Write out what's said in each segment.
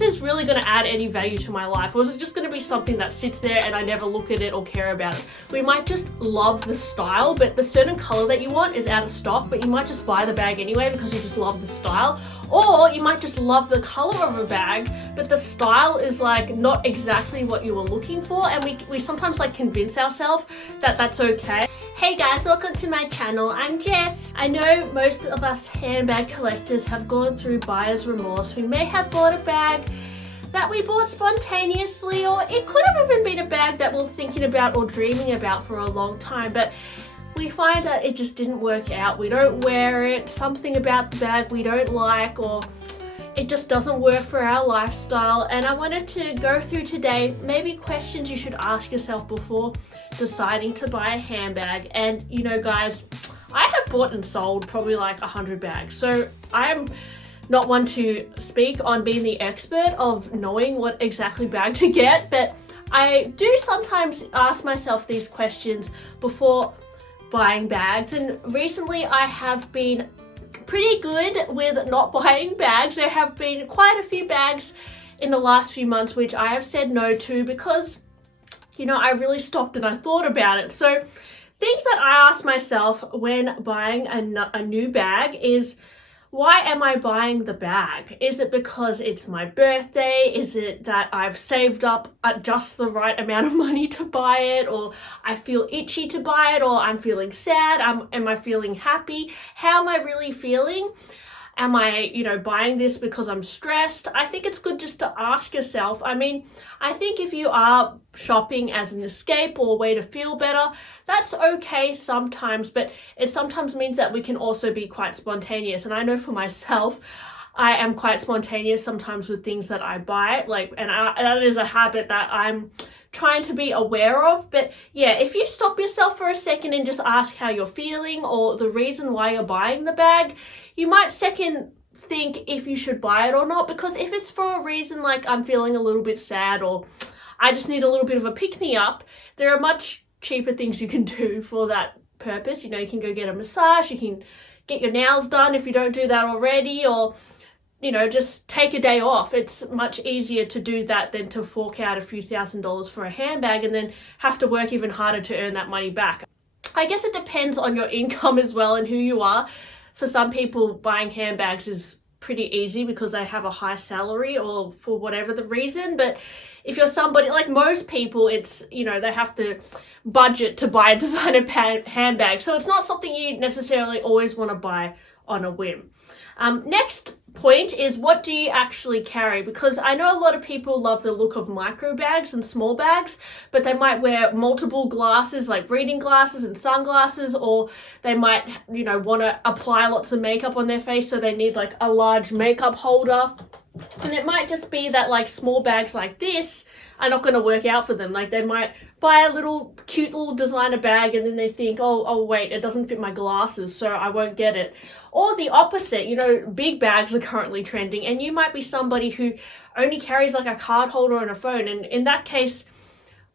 is this really going to add any value to my life? Or is it just going to be something that sits there and I never look at it or care about it? We might just love the style, but the certain color that you want is out of stock, but you might just buy the bag anyway because you just love the style. Or you might just love the color of a bag, but the style is like not exactly what you were looking for, and we sometimes like convince ourselves that that's okay. Hey guys, welcome to my channel. I'm Jess. I know most of us handbag collectors have gone through buyer's remorse. We may have bought a bag that we bought spontaneously, or it could have even been a bag that we're thinking about or dreaming about for a long time, but we find that it just didn't work out. We don't wear it, something about the bag we don't like, or it just doesn't work for our lifestyle. And I wanted to go through today maybe questions you should ask yourself before deciding to buy a handbag. And you know guys, I have bought and sold probably like 100 bags, so I'm not one to speak on being the expert of knowing what exactly bag to get, but I do sometimes ask myself these questions before buying bags. And recently I have been pretty good with not buying bags. There have been quite a few bags in the last few months which I have said no to because, you know, I really stopped and I thought about it. So things that I ask myself when buying a new bag is, why am I buying the bag? Is it because it's my birthday? Is it that I've saved up just the right amount of money to buy it? Or I feel itchy to buy it? Or I'm feeling sad? Am I feeling happy? How am I really feeling? Am I, you know, buying this because I'm stressed? I think it's good just to ask yourself. I mean, I think if you are shopping as an escape or a way to feel better, that's okay sometimes, but it sometimes means that we can also be quite spontaneous. And I know for myself, I am quite spontaneous sometimes with things that I buy, and that is a habit that I'm trying to be aware of. But yeah, if you stop yourself for a second and just ask how you're feeling or the reason why you're buying the bag, you might second think if you should buy it or not. Because if it's for a reason like I'm feeling a little bit sad or I just need a little bit of a pick-me-up, there are much cheaper things you can do for that purpose. You know, you can go get a massage, you can get your nails done if you don't do that already, or you know, just take a day off. It's much easier to do that than to fork out a few $1,000s for a handbag and then have to work even harder to earn that money back. I guess it depends on your income as well and who you are. For some people, buying handbags is pretty easy because they have a high salary or for whatever the reason. But if you're somebody like most people, it's, you know, they have to budget to buy a designer handbag. So it's not something you necessarily always want to buy on a whim. Next point is, what do you actually carry? Because I know a lot of people love the look of micro bags and small bags, but they might wear multiple glasses like reading glasses and sunglasses, or they might, you know, want to apply lots of makeup on their face, so they need like a large makeup holder. And it might just be that like small bags like this are not going to work out for them. Like they might buy a little cute little designer bag and then they think, oh wait, it doesn't fit my glasses, so I won't get it. Or the opposite, you know, big bags are currently trending and you might be somebody who only carries like a card holder and a phone. And in that case,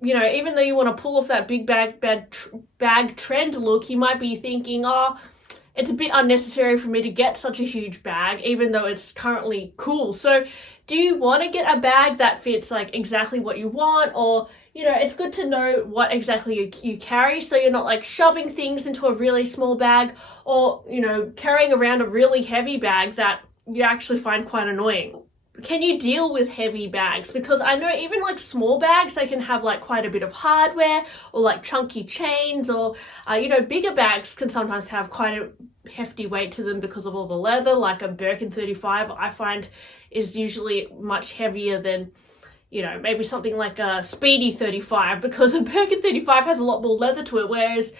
you know, even though you want to pull off that big bag trend look, you might be thinking, oh, it's a bit unnecessary for me to get such a huge bag, even though it's currently cool. So do you want to get a bag that fits like exactly what you want? Or, you know, it's good to know what exactly you carry, so you're not like shoving things into a really small bag, or, you know, carrying around a really heavy bag that you actually find quite annoying. Can you deal with heavy bags? Because I know even like small bags, they can have like quite a bit of hardware or like chunky chains, or you know, bigger bags can sometimes have quite a hefty weight to them because of all the leather. Like a Birkin 35 I find is usually much heavier than, you know, maybe something like a Speedy 35, because a Birkin 35 has a lot more leather to it. Whereas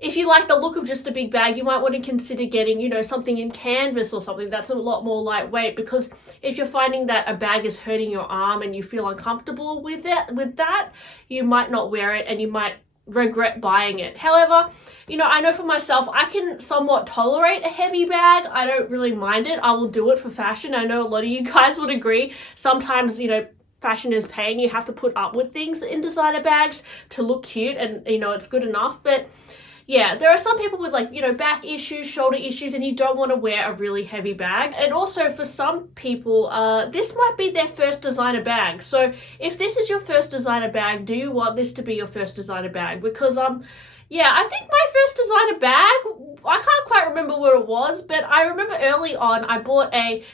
if you like the look of just a big bag, you might want to consider getting, you know, something in canvas or something that's a lot more lightweight. Because if you're finding that a bag is hurting your arm and you feel uncomfortable with that, you might not wear it and you might regret buying it. However, you know, I know for myself, I can somewhat tolerate a heavy bag. I don't really mind it. I will do it for fashion. I know a lot of you guys would agree. Sometimes, you know, fashion is pain. You have to put up with things in designer bags to look cute, and, you know, it's good enough. But yeah, there are some people with like, you know, back issues, shoulder issues, and you don't want to wear a really heavy bag. And also for some people, this might be their first designer bag. So if this is your first designer bag, do you want this to be your first designer bag? Because yeah, I think my first designer bag, I can't quite remember what it was, but I remember early on I bought a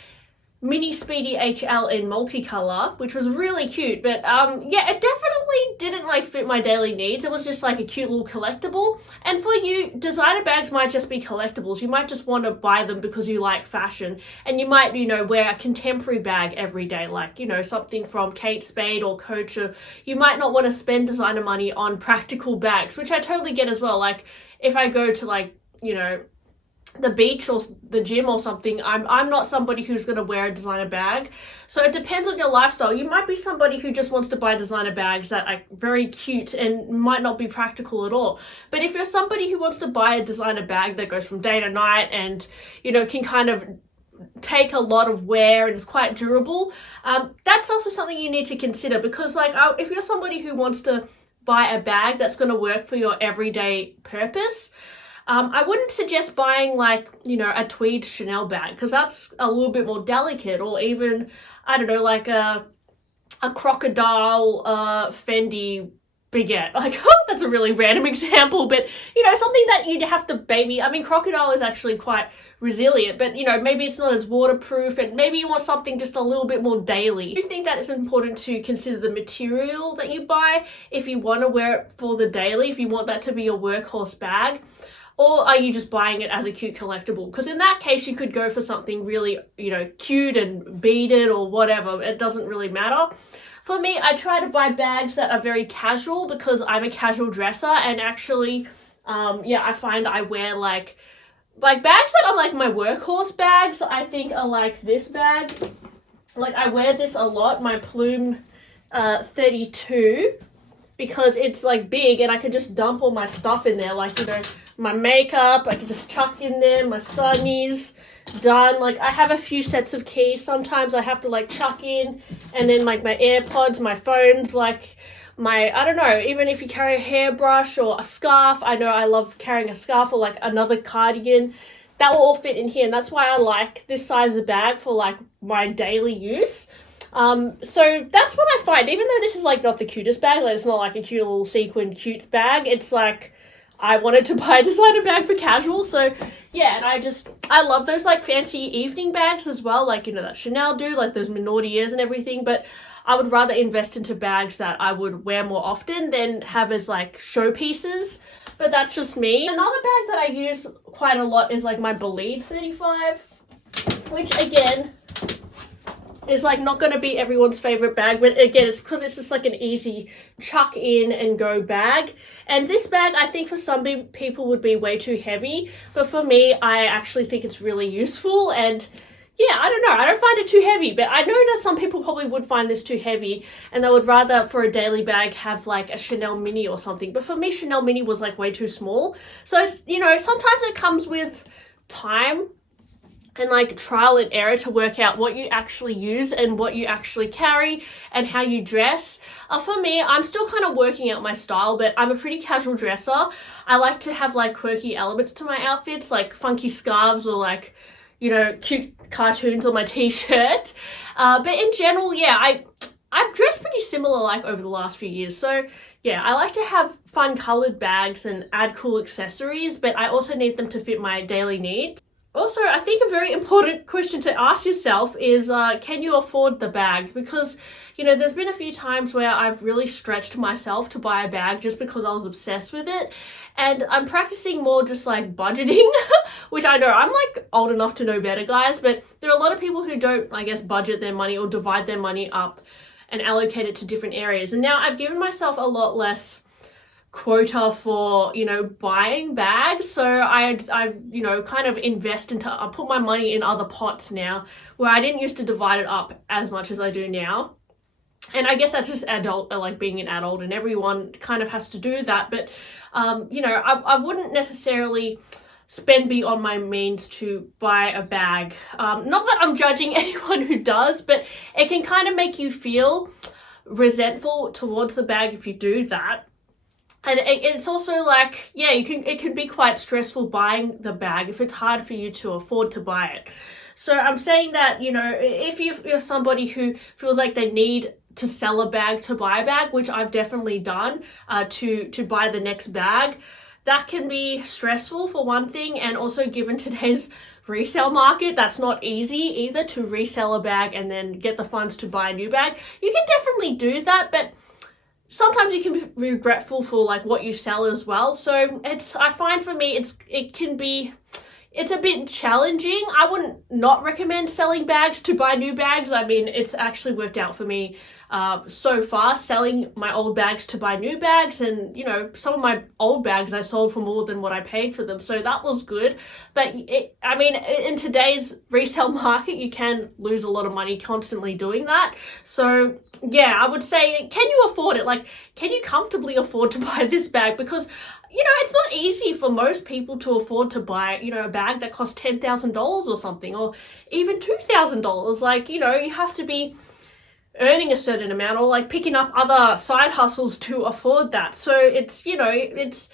Mini Speedy HL in multicolor, which was really cute, but yeah, it definitely didn't like fit my daily needs. It was just like a cute little collectible. And for you, designer bags might just be collectibles. You might just want to buy them because you like fashion, and you might, you know, wear a contemporary bag every day, like, you know, something from Kate Spade or Coach, or you might not want to spend designer money on practical bags, which I totally get as well. Like if I go to, like, you know, the beach or the gym or something, I'm not somebody who's going to wear a designer bag. So it depends on your lifestyle. You might be somebody who just wants to buy designer bags that are very cute and might not be practical at all. But if you're somebody who wants to buy a designer bag that goes from day to night and, you know, can kind of take a lot of wear and is quite durable, that's also something you need to consider. Because like if you're somebody who wants to buy a bag that's going to work for your everyday purpose, I wouldn't suggest buying, like, you know, a tweed Chanel bag, because that's a little bit more delicate, or even, I don't know, like a crocodile Fendi baguette. Like, that's a really random example, but, you know, something that you'd have to baby. I mean, crocodile is actually quite resilient, but, you know, maybe it's not as waterproof, and maybe you want something just a little bit more daily. I do think that it's important to consider the material that you buy if you want to wear it for the daily, if you want that to be your workhorse bag. Or are you just buying it as a cute collectible? Because in that case, you could go for something really, you know, cute and beaded or whatever. It doesn't really matter. For me, I try to buy bags that are very casual because I'm a casual dresser. And actually, yeah, I find I wear like bags that are like my workhorse bags, I think are like this bag. Like I wear this a lot, my Plume 32, because it's like big and I can just dump all my stuff in there. Like, you know, my makeup, I can just chuck in there, my sunnies, done. Like I have a few sets of keys. Sometimes I have to like chuck in, and then like my AirPods, my phones, like my, I don't know, even if you carry a hairbrush or a scarf. I know I love carrying a scarf or like another cardigan. That will all fit in here, and that's why I like this size of bag for like my daily use. So that's what I find. Even though this is like not the cutest bag, like it's not like a cute little sequin cute bag, it's like I wanted to buy a designer bag for casual. So yeah, and I love those like fancy evening bags as well, like, you know, that Chanel do, like those Minaudiers and everything. But I would rather invest into bags that I would wear more often than have as like showpieces. But that's just me. Another bag that I use quite a lot is like my Believe 35, which again is like not going to be everyone's favorite bag, but again, it's because it's just like an easy chuck in and go bag. And this bag, I think for some people would be way too heavy, but for me, I actually think it's really useful. And yeah, I don't know, I don't find it too heavy, but I know that some people probably would find this too heavy and they would rather for a daily bag have like a Chanel Mini or something. But for me, Chanel Mini was like way too small. So, you know, sometimes it comes with time and like trial and error to work out what you actually use and what you actually carry and how you dress. For me, I'm still kind of working out my style, but I'm a pretty casual dresser. I like to have like quirky elements to my outfits, like funky scarves or like, you know, cute cartoons on my t-shirt. But in general, yeah, I've dressed pretty similar like over the last few years. So yeah, I like to have fun colored bags and add cool accessories, but I also need them to fit my daily needs. Also, I think a very important question to ask yourself is, can you afford the bag? Because, you know, there's been a few times where I've really stretched myself to buy a bag just because I was obsessed with it. And I'm practicing more just like budgeting, which I know I'm like old enough to know better, guys, but there are a lot of people who don't, I guess, budget their money or divide their money up and allocate it to different areas. And now I've given myself a lot less quota for, you know, buying bags. So I you know, kind of invest into, I put my money in other pots now, where I didn't used to divide it up as much as I do now. And I guess that's just adult, like being an adult, and everyone kind of has to do that. But, you know, I wouldn't necessarily spend beyond my means to buy a bag. Not that I'm judging anyone who does, but it can kind of make you feel resentful towards the bag if you do that. And it's also like, yeah, it can be quite stressful buying the bag if it's hard for you to afford to buy it. So I'm saying that, you know, if you're somebody who feels like they need to sell a bag to buy a bag, which I've definitely done, to buy the next bag, that can be stressful for one thing, and also given today's resale market, that's not easy either, to resell a bag and then get the funds to buy a new bag. You can definitely do that, but sometimes you can be regretful for like what you sell as well. So I find for me, it's a bit challenging. I wouldn't not recommend selling bags to buy new bags. I mean, it's actually worked out for me so far, selling my old bags to buy new bags. And, you know, some of my old bags I sold for more than what I paid for them. So that was good. But I mean, in today's resale market, you can lose a lot of money constantly doing that. So yeah, I would say, can you afford it? Like, can you comfortably afford to buy this bag? Because, you know, it's not easy for most people to afford to buy, you know, a bag that costs $10,000 or something, or even $2,000. Like, you know, you have to be earning a certain amount, or like picking up other side hustles to afford that. So it's, you know, it's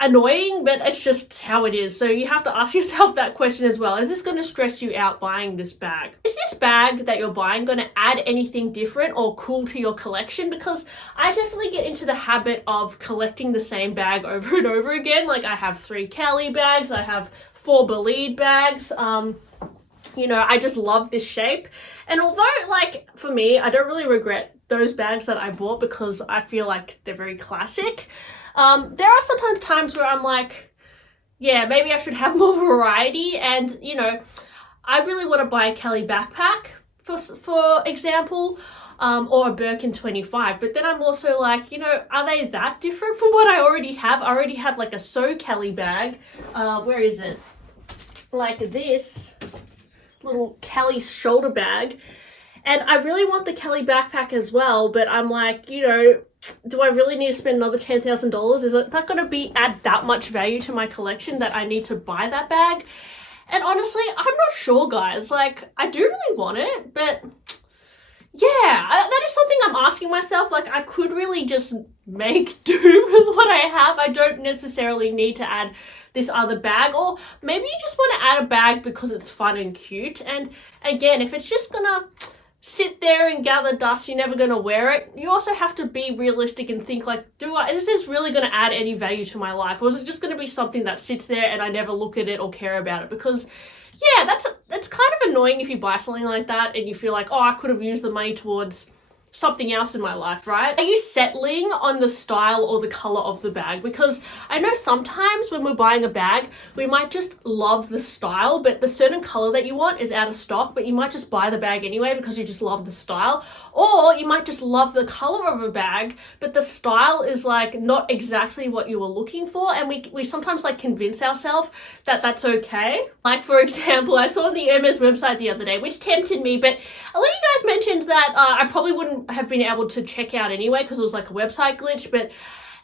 annoying, but it's just how it is. So you have to ask yourself that question as well. Is this going to stress you out buying this bag? Is this bag that you're buying going to add anything different or cool to your collection? Because I definitely get into the habit of collecting the same bag over and over again. Like, I have 3 Kelly bags, I have 4 Believe bags. You know, I just love this shape. And although, like, for me, I don't really regret those bags that I bought because I feel like they're very classic. There are sometimes times where I'm like, yeah, maybe I should have more variety. And, you know, I really want to buy a Kelly backpack, for example, or a Birkin 25. But then I'm also like, you know, are they that different from what I already have? I already have like a So Kelly bag. Where is it? Like this little Kelly shoulder bag. And I really want the Kelly backpack as well, but I'm like, you know, do I really need to spend another $10,000? Is that going to add that much value to my collection that I need to buy that bag? And honestly, I'm not sure, guys. Like, I do really want it, but yeah, that is something I'm asking myself. Like, I could really just make do with what I have. I don't necessarily need to add this other bag, or maybe you just want to add a bag because it's fun and cute. And again, if it's just gonna sit there and gather dust, you're never going to wear it. You also have to be realistic and think like, is this really going to add any value to my life? Or is it just going to be something that sits there and I never look at it or care about it? Because yeah, that's kind of annoying if you buy something like that and you feel like, oh, I could have used the money towards something else in my life, right? Are you settling on the style or the color of the bag? Because I know sometimes when we're buying a bag, we might just love the style, but the certain color that you want is out of stock, but you might just buy the bag anyway because you just love the style. Or you might just love the color of a bag, but the style is like not exactly what you were looking for. And we sometimes like convince ourselves that that's okay. Like, for example, I saw on the Hermes website the other day, which tempted me, but a lot of you guys mentioned that I probably wouldn't have been able to check out anyway because it was like a website glitch, but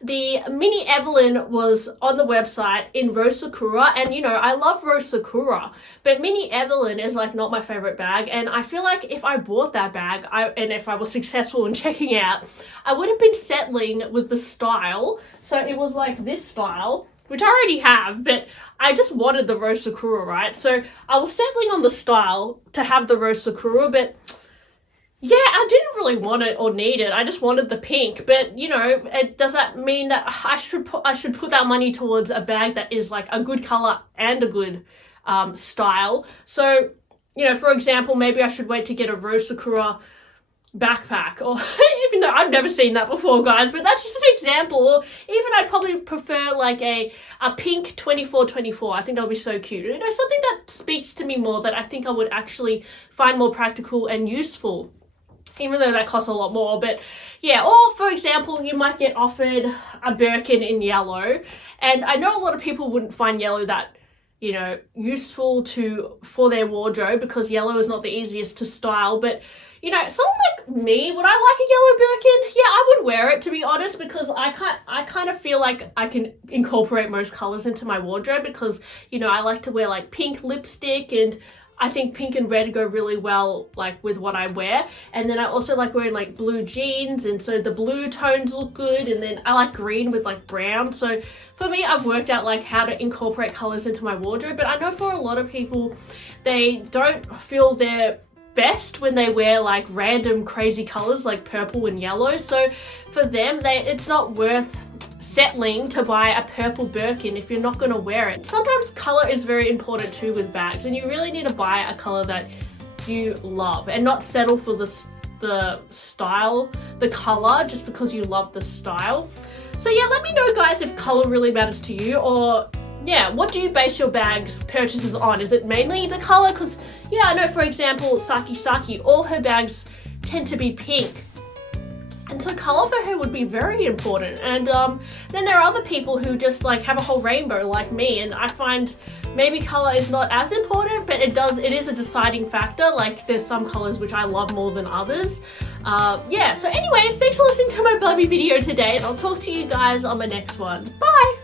the Mini Evelyn was on the website in Rose Sakura, and you know, I love Rose Sakura, but Mini Evelyn is like not my favorite bag, and I feel like if I bought that bag, and if I was successful in checking out, I would have been settling with the style. So it was like this style, which I already have, but I just wanted the Rose Sakura, right? So I was settling on the style to have the Rose Sakura, but yeah, I didn't really want it or need it. I just wanted the pink. But, you know, does that mean that I should put that money towards a bag that is like a good color and a good style? So, you know, for example, maybe I should wait to get a Rose Sakura backpack, or even though I've never seen that before, guys, but that's just an example. Or even I'd probably prefer like a pink 2424. I think that would be so cute. You know, something that speaks to me more, that I think I would actually find more practical and useful, even though that costs a lot more. But yeah, or for example, you might get offered a Birkin in yellow, and I know a lot of people wouldn't find yellow that, you know, useful for their wardrobe, because yellow is not the easiest to style. But you know, someone like me, would I like a yellow Birkin? Yeah, I would wear it, to be honest, because I kind of feel like I can incorporate most colors into my wardrobe, because, you know, I like to wear like pink lipstick, and I think pink and red go really well like with what I wear. And then I also like wearing like blue jeans, and so the blue tones look good. And then I like green with like brown. So for me, I've worked out like how to incorporate colors into my wardrobe. But I know for a lot of people, they don't feel their best when they wear like random crazy colors like purple and yellow. So for them, it's not worth settling to buy a purple Birkin if you're not going to wear it. Sometimes color is very important too with bags, and you really need to buy a color that you love and not settle for the style, the color, just because you love the style. So yeah, let me know guys if color really matters to you, or yeah, what do you base your bags purchases on? Is it mainly the color? Because yeah, I know for example Saki, all her bags tend to be pink. And so color for her would be very important. And then there are other people who just like have a whole rainbow like me, and I find maybe color is not as important, but it is a deciding factor. Like there's some colors which I love more than others. Yeah, so anyways, thanks for listening to my Barbie video today, and I'll talk to you guys on my next one. Bye!